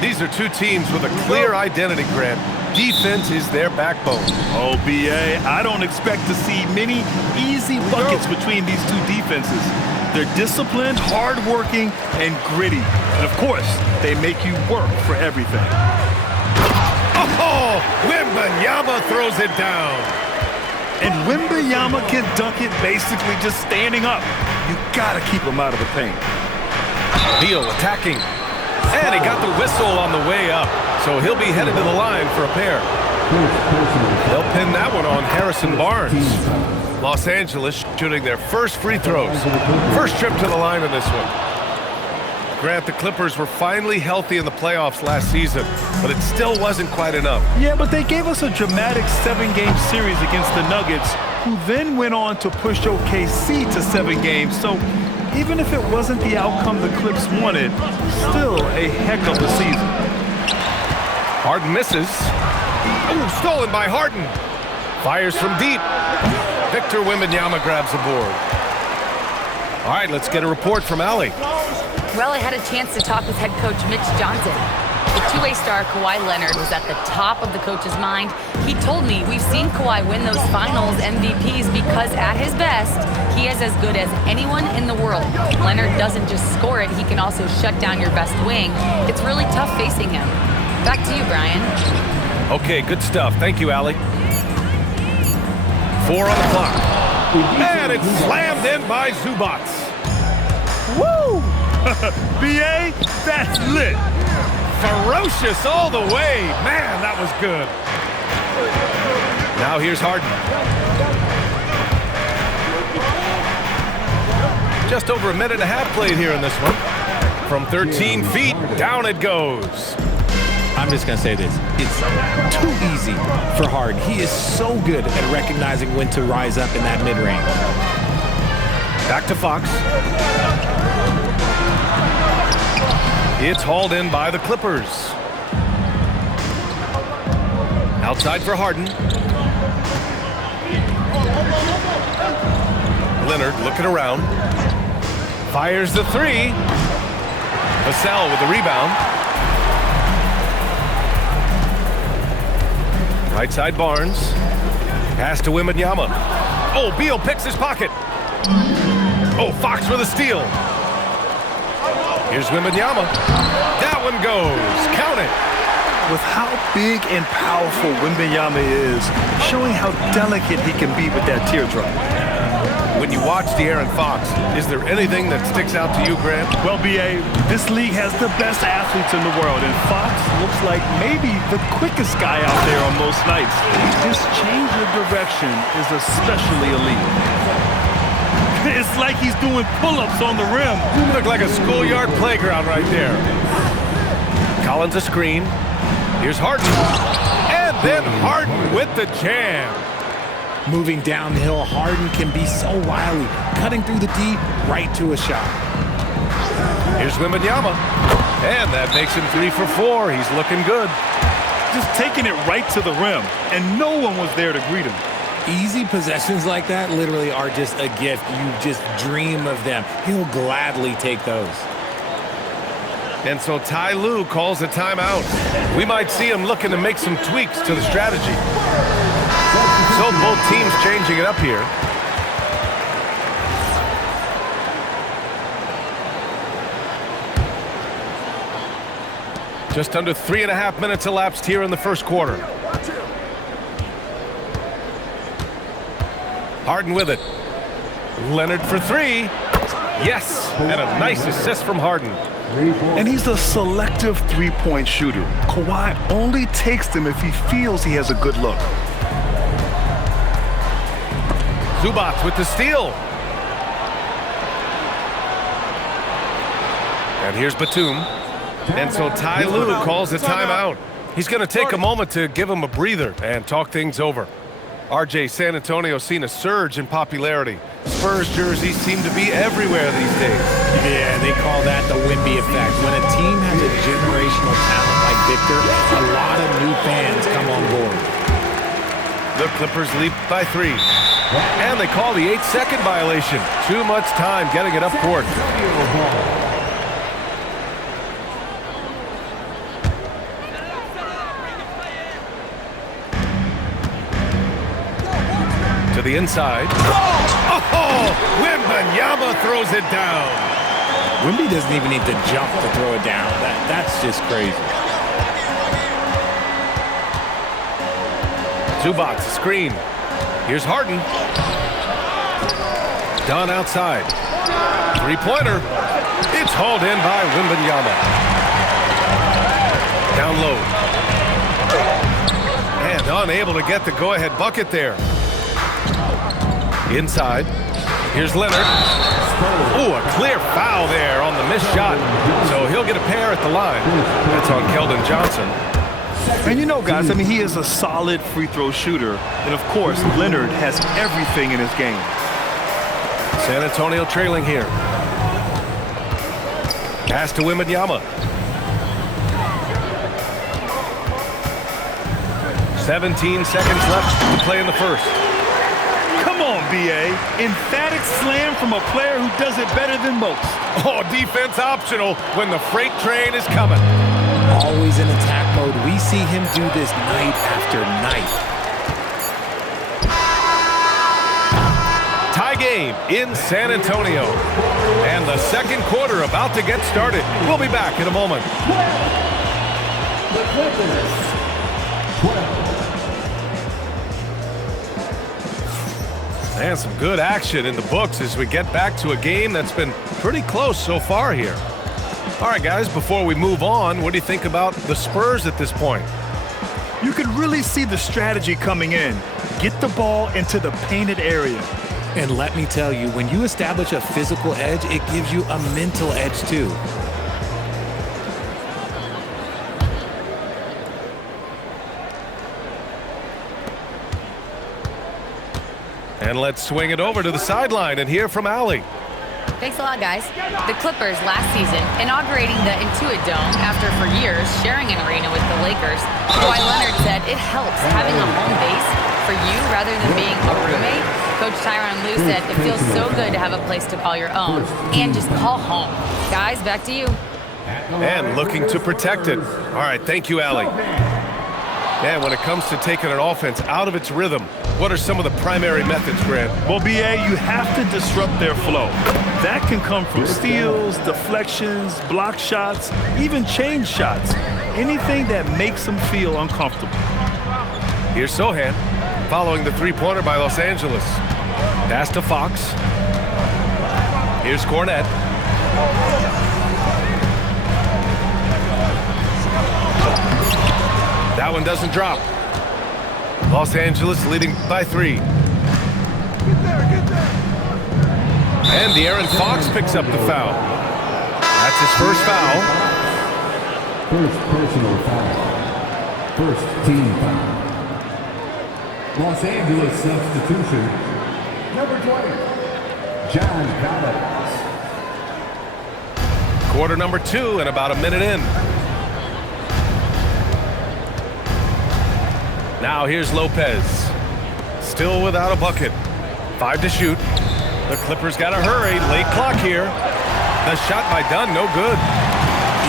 These are two teams with a clear identity, Grant. Defense is their backbone. Oh, B.A., I don't expect to see many easy buckets between these two defenses. They're disciplined, hardworking, and gritty. And, of course, they make you work for everything. Oh, Wembanyama throws it down. And Wembanyama can dunk it basically just standing up. You got to keep him out of the paint. Beal attacking. And he got the whistle on the way up. So he'll be headed to the line for a pair. They'll pin that one on Harrison Barnes. Los Angeles shooting their first free throws. First trip to the line in this one. Grant, the Clippers were finally healthy in the playoffs last season, but it still wasn't quite enough. Yeah, but they gave us a dramatic 7-game series against the Nuggets, who then went on to push OKC to 7 games. So even if it wasn't the outcome the Clips wanted, still a heck of a season. Harden misses. Oh, stolen by Harden. Fires from deep. Victor Wembanyama grabs the board. All right, let's get a report from Allie. Well, I had a chance to talk with head coach Mitch Johnson. The two-way star Kawhi Leonard was at the top of the coach's mind. He told me we've seen Kawhi win those finals MVPs because at his best, he is as good as anyone in the world. Leonard doesn't just score it, he can also shut down your best wing. It's really tough facing him. Back to you, Brian. Okay, good stuff. Thank you, Allie. 4 on the clock. And it's slammed in by Zubac. Woo! B.A., that's lit. Ferocious all the way. Man, that was good. Now here's Harden. Just over a minute and a half played here in this one. From 13 feet, down it goes. I'm just going to say this. It's too easy for Harden. He is so good at recognizing when to rise up in that mid-range. Back to Fox. It's hauled in by the Clippers. Outside for Harden. Leonard looking around. Fires the three. Vassell with the rebound. Right side Barnes. Pass to Wembanyama. Oh, Beal picks his pocket. Oh, Fox with a steal. Here's Wembanyama. That one goes. Count it. With how big and powerful Wembanyama is, showing how delicate he can be with that teardrop. When you watch De'Aaron Fox, is there anything that sticks out to you, Grant? Well, B.A., this league has the best athletes in the world, and Fox looks like maybe the quickest guy out there on most nights. His change of direction is especially elite. It's like he's doing pull-ups on the rim. Look like a schoolyard playground right there. Collins a screen. Here's Harden. And then Harden with the jam. Moving downhill, Harden can be so wily. Cutting through the D, right to a shot. Here's Wembanyama. And that makes him 3 for 4. He's looking good. Just taking it right to the rim, and no one was there to greet him. Easy possessions like that literally are just a gift. You just dream of them. He'll gladly take those. And so Ty Lue calls a timeout. We might see him looking to make some tweaks to the strategy. So both teams changing it up here. Just under 3.5 minutes elapsed here in the first quarter. Harden with it. Leonard for 3. Yes, and a nice assist from Harden. And he's a selective three-point shooter. Kawhi only takes them if he feels he has a good look. Zubac with the steal. And here's Batum. And so Ty Lue calls a timeout. He's going to take a moment to give him a breather and talk things over. RJ, San Antonio's seen a surge in popularity. Spurs jerseys seem to be everywhere these days. Yeah, they call that the Wemby effect. When a team has a generational talent like Victor, a lot of new fans come on board. The Clippers leap by 3. And they call the 8-second violation. Too much time getting it up court. the inside. Oh! Wembanyama throws it down. Wemby doesn't even need to jump to throw it down. That's just crazy. Zubac, screen. Here's Harden. Dunn outside. Three-pointer. It's hauled in by Wembanyama. Down low. And unable to get the go-ahead bucket there. Inside. Here's Leonard. Oh, a clear foul there on the missed shot. So he'll get a pair at the line. That's on Keldon Johnson. And you know, guys, I mean, he is a solid free throw shooter. And, of course, Leonard has everything in his game. San Antonio trailing here. Pass to Wembanyama. 17 seconds left to play in the first. Come on, B.A. Emphatic slam from a player who does it better than most. Oh, defense optional when the freight train is coming. Always in attack mode. We see him do this night after night. Tie game in San Antonio. And the second quarter about to get started. We'll be back in a moment. And some good action in the books as we get back to a game that's been pretty close so far here. All right, guys, before we move on, what do you think about the Spurs at this point? You can really see the strategy coming in. Get the ball into the painted area. And let me tell you, when you establish a physical edge, it gives you a mental edge too. And let's swing it over to the sideline and hear from Allie. Thanks a lot, guys. The Clippers last season inaugurating the Intuit Dome after for years sharing an arena with the Lakers. Kawhi Leonard said it helps having a home base for you rather than being a roommate. Coach Tyronn Lue said it feels so good to have a place to call your own and just call home. Guys, back to you. And looking to protect it. All right, thank you, Allie. And when it comes to taking an offense out of its rhythm, what are some of the primary methods, Grant? Well, B.A., you have to disrupt their flow. That can come from steals, deflections, block shots, even change shots. Anything that makes them feel uncomfortable. Here's Sohan, following the three-pointer by Los Angeles. Pass to Fox. Here's Cornette. That one doesn't drop. Los Angeles leading by 3. And De'Aaron Fox picks up the foul. That's his first foul. First personal foul. First team foul. Los Angeles substitution. Number 20, John Collins. Quarter number 2 and about a minute in. Now here's Lopez. Still without a bucket. 5 to shoot. The Clippers got to hurry. Late clock here. The shot by Dunn, no good.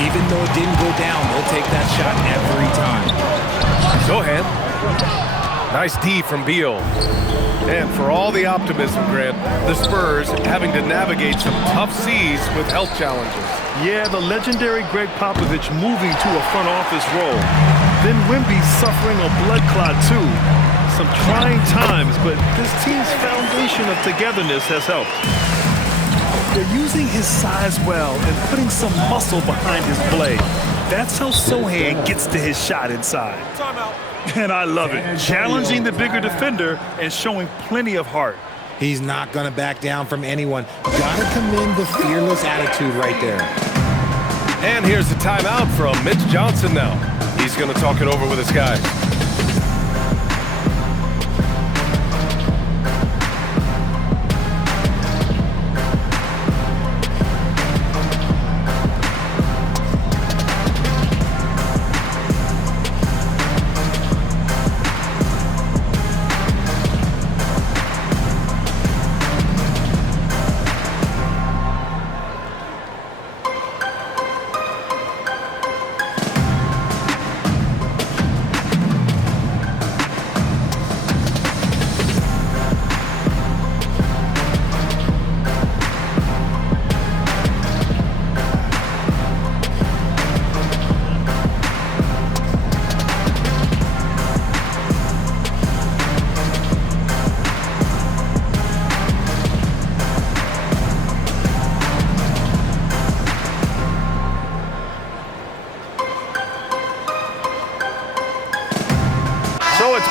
Even though it didn't go down, they'll take that shot every time. Sohan. Nice D from Beal. And for all the optimism, Grant, the Spurs having to navigate some tough seas with health challenges. Yeah, the legendary Greg Popovich moving to a front office role. Then Wemby suffering a blood clot too. Some trying times, but this team's foundation of togetherness has helped. They're using his size well and putting some muscle behind his blade. That's how Sohan gets to his shot inside. And I love it. Challenging the bigger defender and showing plenty of heart. He's not going to back down from anyone. Gotta commend the fearless attitude right there. And here's the timeout from Mitch Johnson now. He's going to talk it over with his guys.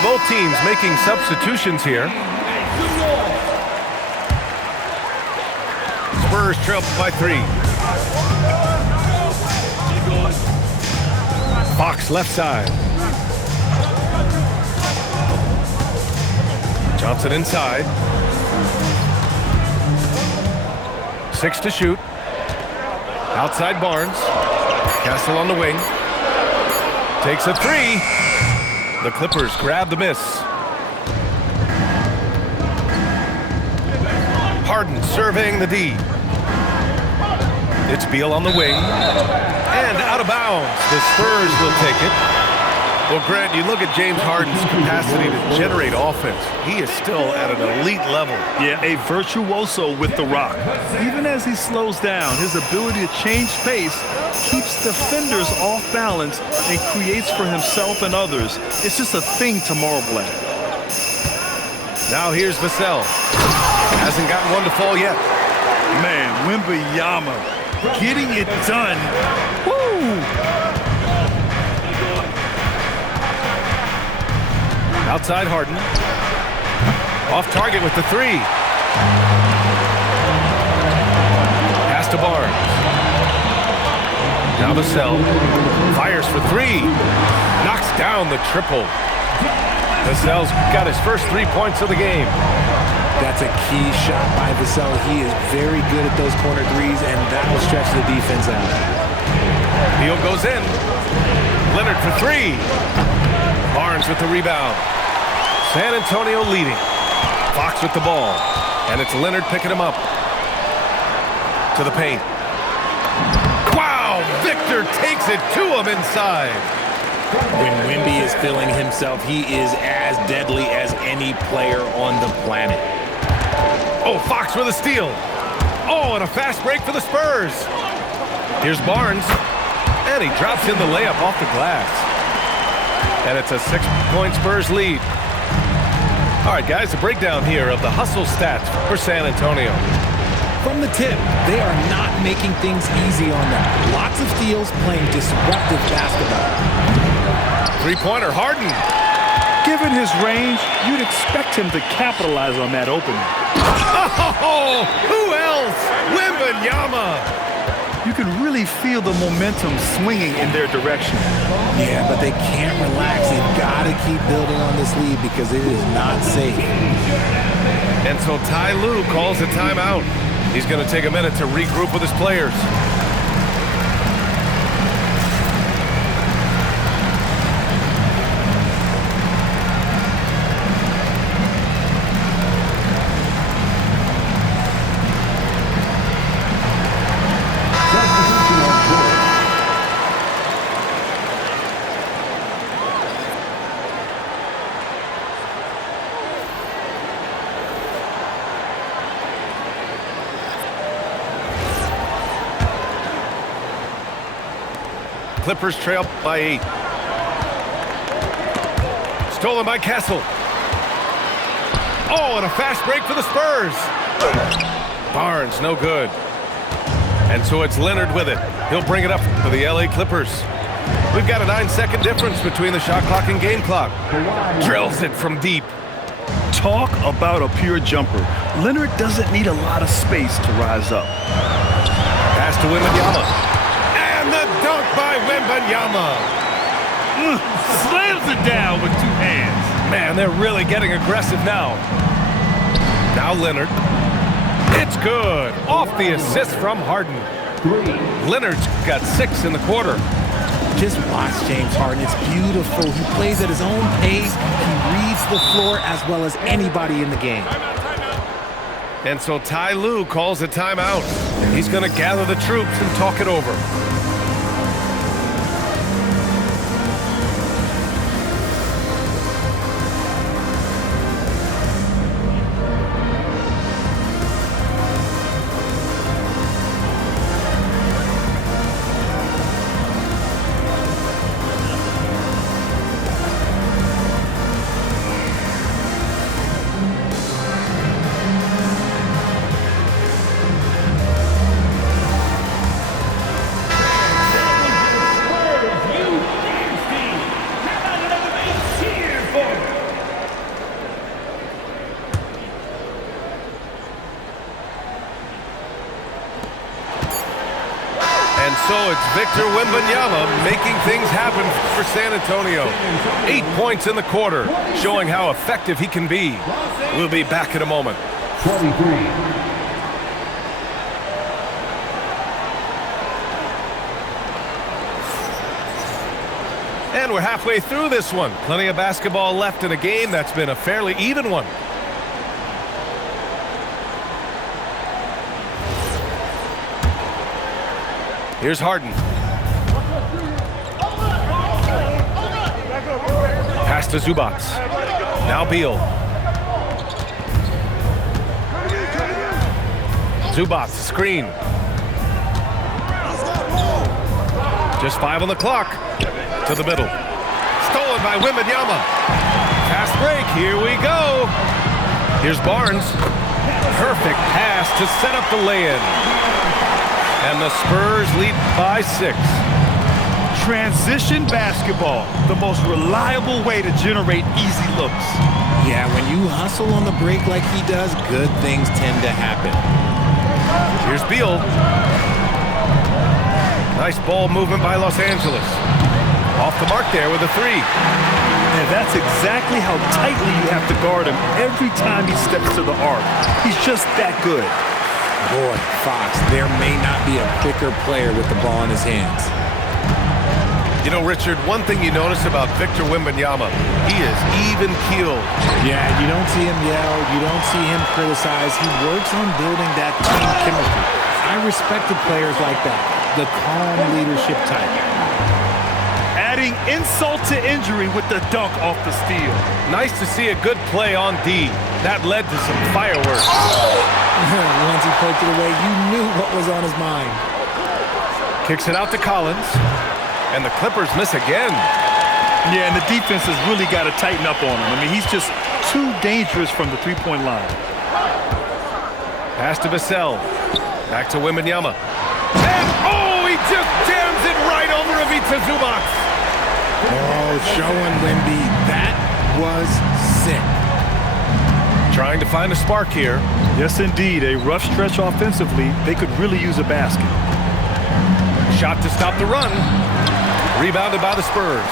Both teams making substitutions here. Spurs trail by 3. Fox left side. Johnson inside. 6 to shoot. Outside Barnes. Castle on the wing. Takes a 3. The Clippers grab the miss. Harden surveying the D. It's Beal on the wing. And out of bounds. The Spurs will take it. Well, Grant, you look at James Harden's capacity to generate offense. He is still at an elite level. Yeah, a virtuoso with the rock. Even as he slows down, his ability to change pace keeps defenders off balance and creates for himself and others. It's just a thing to marvel at. Now here's Vassell. Hasn't gotten one to fall yet. Man, Wembanyama getting it done. Woo! Outside Harden. Off target with the 3. Pass to Barnes. Now Vassell. Fires for 3. Knocks down the triple. Vassell's got his first 3 points of the game. That's a key shot by Vassell. He is very good at those corner threes, and that will stretch the defense out. Beal goes in. Leonard for 3. Barnes with the rebound. San Antonio leading. Fox with the ball. And it's Leonard picking him up. To the paint. Wow! Victor takes it to him inside. When Wemby is feeling himself, he is as deadly as any player on the planet. Oh, Fox with a steal. Oh, and a fast break for the Spurs. Here's Barnes. And he drops in the layup off the glass. And it's a 6-point Spurs lead. All right, guys, a breakdown here of the hustle stats for San Antonio. From the tip, they are not making things easy on them. Lots of steals, playing disruptive basketball. 3-pointer, Harden. Given his range, you'd expect him to capitalize on that opening. Oh, who else? Wembanyama. You can really feel the momentum swinging in their direction. Yeah, but they can't relax. They've got to keep building on this lead because it is not safe. And so Ty Lue calls a timeout. He's going to take a minute to regroup with his players. Clippers trail by 8. Stolen by Castle. Oh, and a fast break for the Spurs. Barnes, no good. And so it's Leonard with it. He'll bring it up for the LA Clippers. We've got a 9-second difference between the shot clock and game clock. Drills it from deep. Talk about a pure jumper. Leonard doesn't need a lot of space to rise up. Pass to Wembanyama. And the dunk by Wembanyama. Slams it down with 2 hands. Man, they're really getting aggressive now. Now Leonard. It's good. Off the assist from Harden. Leonard's got 6 in the quarter. Just watch James Harden. It's beautiful. He plays at his own pace. He reads the floor as well as anybody in the game. And so Ty Lue calls a timeout. He's going to gather the troops and talk it over. Victor Wembanyama making things happen for San Antonio. 8 points in the quarter, showing how effective he can be. We'll be back in a moment. 23. And we're halfway through this one. Plenty of basketball left in a game that's been a fairly even one. Here's Harden. Pass to Zubac. Now Beal. Zubac, screen. Just 5 on the clock. To the middle. Stolen by Wembanyama. Fast break. Here we go. Here's Barnes. Perfect pass to set up the lay-in. And the Spurs lead by 6. Transition basketball, the most reliable way to generate easy looks. Yeah, when you hustle on the break like he does, good things tend to happen. Here's Beal. Nice ball movement by Los Angeles. Off the mark there with a 3. And that's exactly how tightly you have to guard him every time he steps to the arc. He's just that good. Boy, Fox, there may not be a quicker player with the ball in his hands. You know, Richard, one thing you notice about Victor Wembanyama, he is even-keeled. Yeah, you don't see him yell. You don't see him criticize. He works on building that team chemistry. I respected players like that, the calm leadership type. Adding insult to injury with the dunk off the steal. Nice to see a good play on D. That led to some fireworks. Once he poked it away, you knew what was on his mind. Kicks it out to Collins. And the Clippers miss again. Yeah, and the defense has really got to tighten up on him. I mean, he's just too dangerous from the three-point line. Pass to Vassell. Back to Wembanyama. And, oh, he just jams it right over Ivica Zubac. Oh, showing Wemby. That was sick. Trying to find a spark here. Yes, indeed. A rough stretch offensively. They could really use a basket. Shot to stop the run. Rebounded by the Spurs.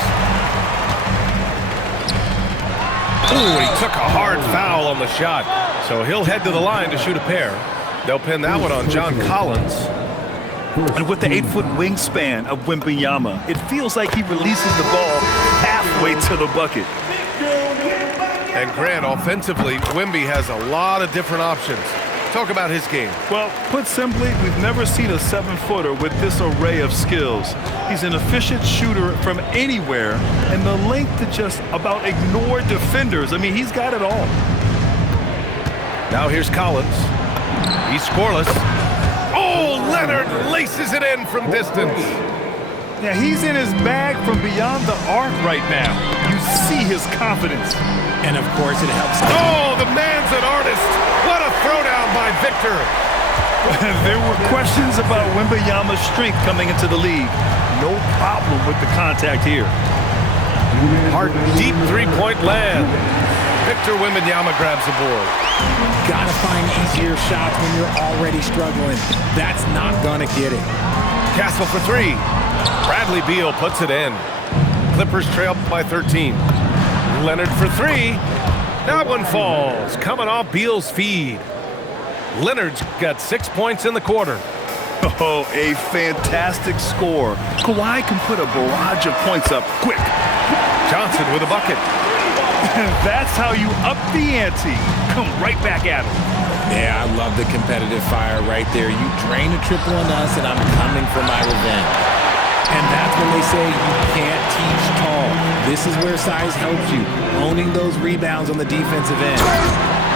Ooh, he took a hard foul on the shot. So he'll head to the line to shoot a pair. They'll pin that one on John Collins. And with the 8-foot wingspan of Wembanyama, it feels like he releases the ball halfway to the bucket. And Grant, offensively, Wemby has a lot of different options. Talk about his game. Well, put simply, we've never seen a 7-footer with this array of skills. He's an efficient shooter from anywhere, and the length to just about ignore defenders. I mean, he's got it all. Now here's Collins. He's scoreless. Oh, Leonard laces it in from distance. Yeah, he's in his bag from beyond the arc right now. You see his confidence. And, of course, it helps. Oh, the man's an artist. What a throwdown by Victor. There were questions about Wembanyama's strength coming into the league. No problem with the contact here. Harden, deep three-point land. Victor Wembanyama grabs the board. Gotta find easier shots when you're already struggling. That's not gonna get it. Castle for 3. Bradley Beal puts it in. Clippers trail by 13. Leonard for 3. That one falls, coming off Beal's feed. Leonard's got 6 points in the quarter. Oh, a fantastic score. Kawhi can put a barrage of points up quick. Johnson with a bucket. That's how you up the ante. Come right back at him. Yeah, I love the competitive fire right there. You drain a triple on us, and I'm coming for my revenge. And that's when they say you can't teach tall. This is where size helps you, owning those rebounds on the defensive end.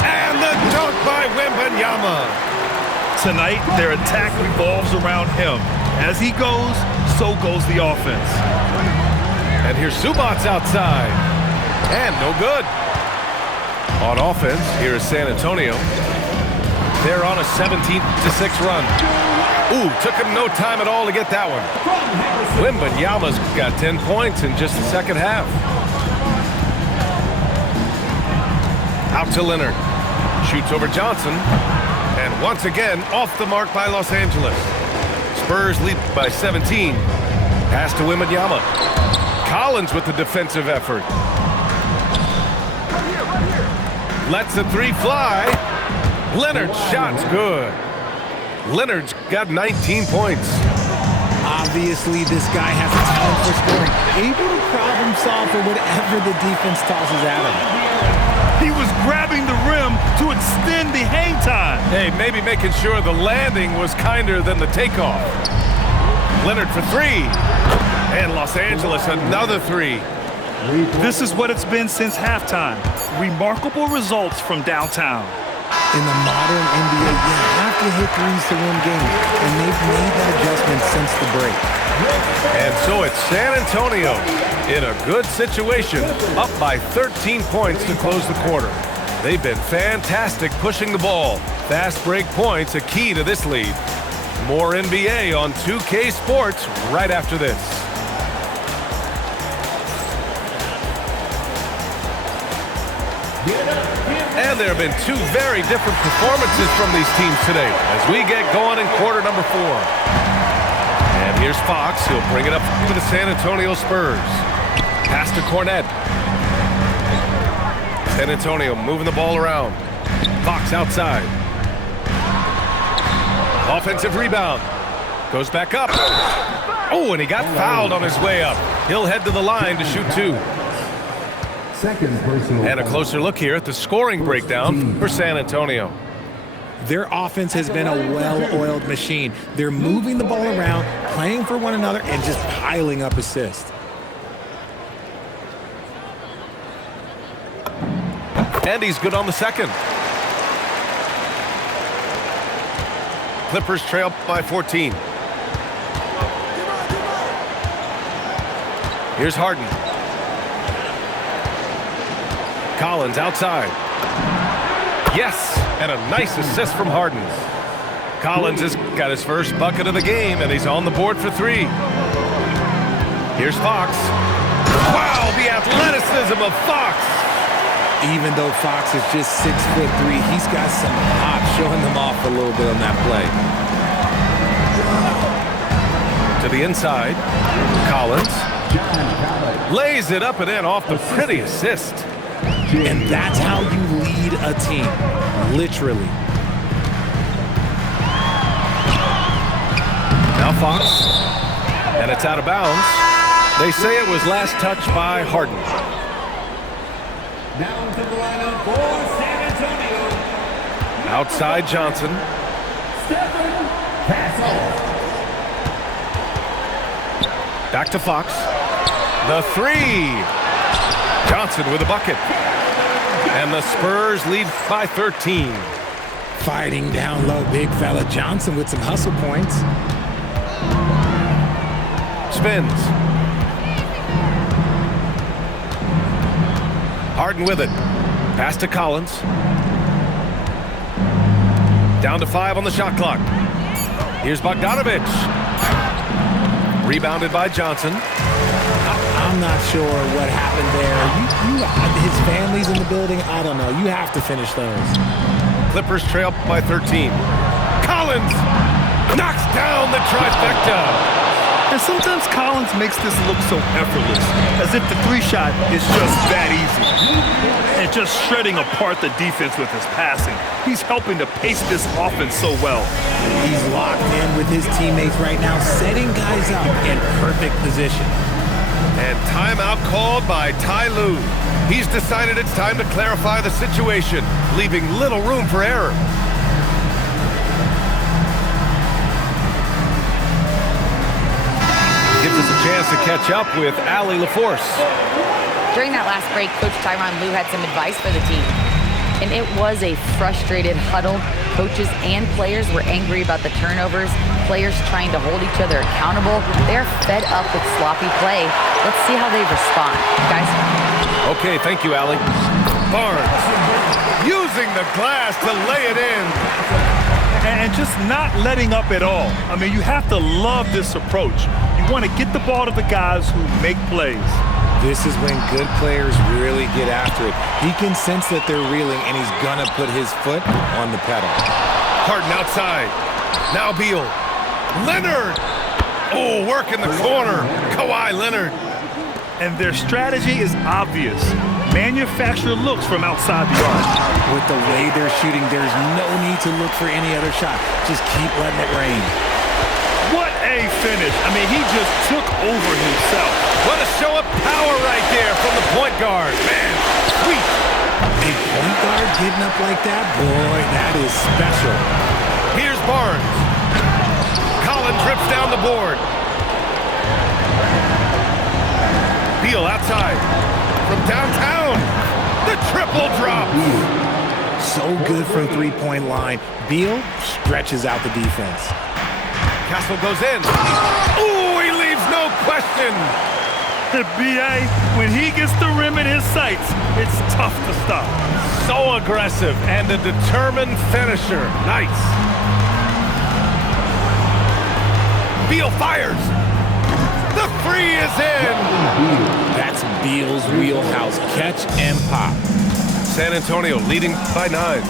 And the dunk by Wembanyama. Tonight, their attack revolves around him. As he goes, so goes the offense. And here's Zubac outside. And no good. On offense, here is San Antonio. They're on a 17-6 run. Ooh, took him no time at all to get that one. Wembanyama's got 10 points in just the second half. Out to Leonard. Shoots over Johnson. And once again, off the mark by Los Angeles. Spurs lead by 17. Pass to Wembanyama. Collins with the defensive effort. Lets the three fly. Leonard's shot's good. Leonard's got 19 points. Obviously, this guy has a talent for scoring. Able to problem solve for whatever the defense tosses at him. He was grabbing the rim to extend the hang time. Hey, maybe making sure the landing was kinder than the takeoff. Leonard for three. And Los Angeles, another three. This is what it's been since halftime. Remarkable results from downtown. In the modern NBA, you have to hit threes to win games, and they've made that adjustment since the break. And so it's San Antonio in a good situation, up by 13 points to close the quarter. They've been fantastic pushing the ball. Fast break points a key to this lead. More NBA on 2K Sports right after this. And there have been two very different performances from these teams today as we get going in quarter number 4. And here's Fox. He'll bring it up to the San Antonio Spurs. Pass to Cornet. San Antonio moving the ball around. Fox outside. Offensive rebound. Goes back up. Oh, and he got fouled on his way up. He'll head to the line to shoot 2. Second personal. And a closer look here at the scoring breakdown for San Antonio. Their offense has been a well-oiled machine. They're moving the ball around, playing for one another, and just piling up assists. And he's good on the second. Clippers trail by 14. Here's Harden. Collins outside. Yes, and a nice assist from Harden. Collins has got his first bucket of the game, and he's on the board for 3. Here's Fox. Wow, the athleticism of Fox. Even though Fox is just 6'3", he's got some hop showing them off a little bit on that play. To the inside, Collins lays it up and in off the pretty assist. And that's how you lead a team, literally. Now Fox, and it's out of bounds. They say it was last touched by Harden. Down to the lineup for San Antonio. Outside Johnson. Stephen Castle. Back to Fox. The 3. Johnson with a bucket. And the Spurs lead by 13. Fighting down low, big fella Johnson with some hustle points. Spins. Harden with it. Pass to Collins. Down to 5 on the shot clock. Here's Bogdanović. Rebounded by Johnson. I'm not sure what happened there. His family's in the building. I don't know. You have to finish those. Clippers trail by 13. Collins knocks down the trifecta. And sometimes Collins makes this look so effortless, as if the 3-shot is just that easy. And just shredding apart the defense with his passing. He's helping to pace this offense so well. He's locked in with his teammates right now, setting guys up in perfect position. And timeout called by Ty Lue. He's decided it's time to clarify the situation, leaving little room for error. Gives us a chance to catch up with Allie LaForce. During that last break, Coach Tyronn Lue had some advice for the team. And it was a frustrated huddle. Coaches and players were angry about the turnovers. Players trying to hold each other accountable. They're fed up with sloppy play. Let's see how they respond, guys. Okay, thank you, Allie. Barnes using the glass to lay it in. And just not letting up at all. I mean, you have to love this approach. You want to get the ball to the guys who make plays. This is when good players really get after it. He can sense that they're reeling, and he's going to put his foot on the pedal. Harden outside. Now Beal. Leonard. Oh, work in the corner. Kawhi Leonard. And their strategy is obvious. Manufacture looks from outside the arc. With the way they're shooting, there's no need to look for any other shot. Just keep letting it rain. What a finish. I mean, he just took over himself. What a show of power right there from the point guard. Man, sweet. A point guard getting up like that? Boy, that is special. Here's Barnes. Collins rips down the board. Beal outside. From downtown. The triple drop. So good from three-point line. Beal stretches out the defense. Castle goes in. Ooh, he leaves no question. B.A., when he gets the rim in his sights, it's tough to stop. So aggressive and a determined finisher. Nice. Beal fires. The three is in. That's Beal's wheelhouse. Catch and pop. San Antonio leading by 9.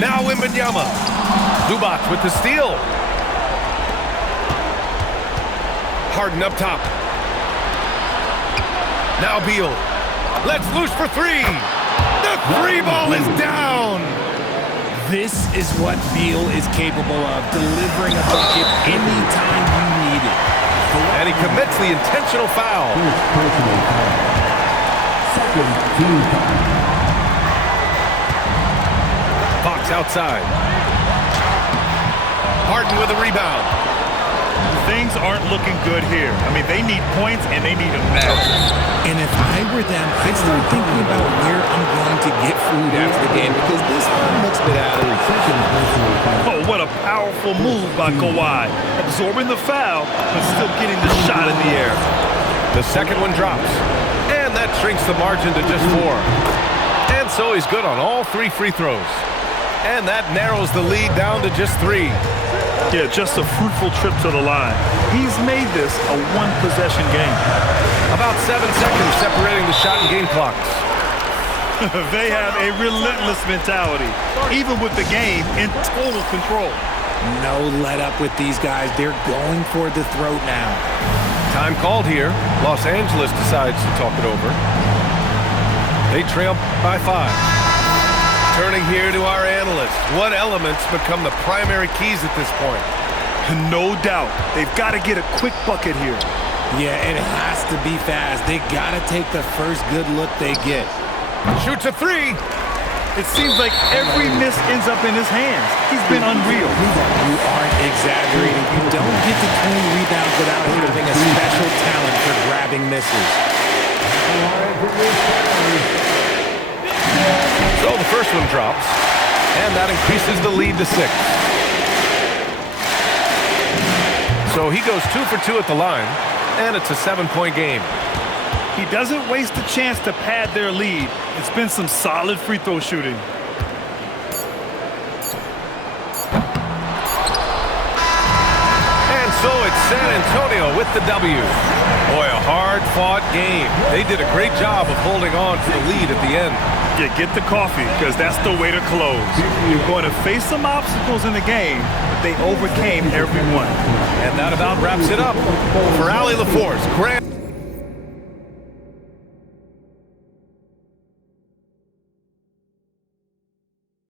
Now Wembanyama. Zubac with the steal. Harden up top. Now Beal. Let's loose for 3. The 3 ball is down. This is what Beal is capable of, delivering a bucket anytime you need it. And he commits the intentional foul. First personal foul. Second team foul. Fox outside. Harden with a rebound. Things aren't looking good here. I mean, they need points and they need them now. And if I were them, I'd start thinking about where I'm going to get food after the game because this one looks a bit out of reach. Second personal foul. Oh, what a powerful move by Kawhi. Absorbing the foul, but still getting the shot in the air. The second one drops. And that shrinks the margin to just 4. And so he's good on all 3 free throws. And that narrows the lead down to just 3. Yeah, just a fruitful trip to the line. He's made this a one-possession game. About 7 seconds separating the shot and game clocks. They have a relentless mentality, even with the game in total control. No let up with these guys. They're going for the throat now. Time called here. Los Angeles decides to talk it over. They trail by 5. Turning here to our analysts. What elements become the primary keys at this point? No doubt. They've got to get a quick bucket here. Yeah, it has to be fast. They got to take the first good look they get. Shoots a 3. It seems like every miss ends up in his hands. He's been unreal. You aren't exaggerating. You don't get to 20 rebounds without having a special talent for grabbing misses. So the first one drops, and that increases the lead to 6. So he goes 2 for 2 at the line, and it's a 7-point game. He doesn't waste a chance to pad their lead. It's been some solid free throw shooting. And so it's San Antonio with the W. Boy, a hard-fought game. They did a great job of holding on to the lead at the end. Yeah, get the coffee, because that's the way to close. You're going to face some obstacles in the game, but they overcame every one. And that about wraps it up. For Allie LaForce, Grant.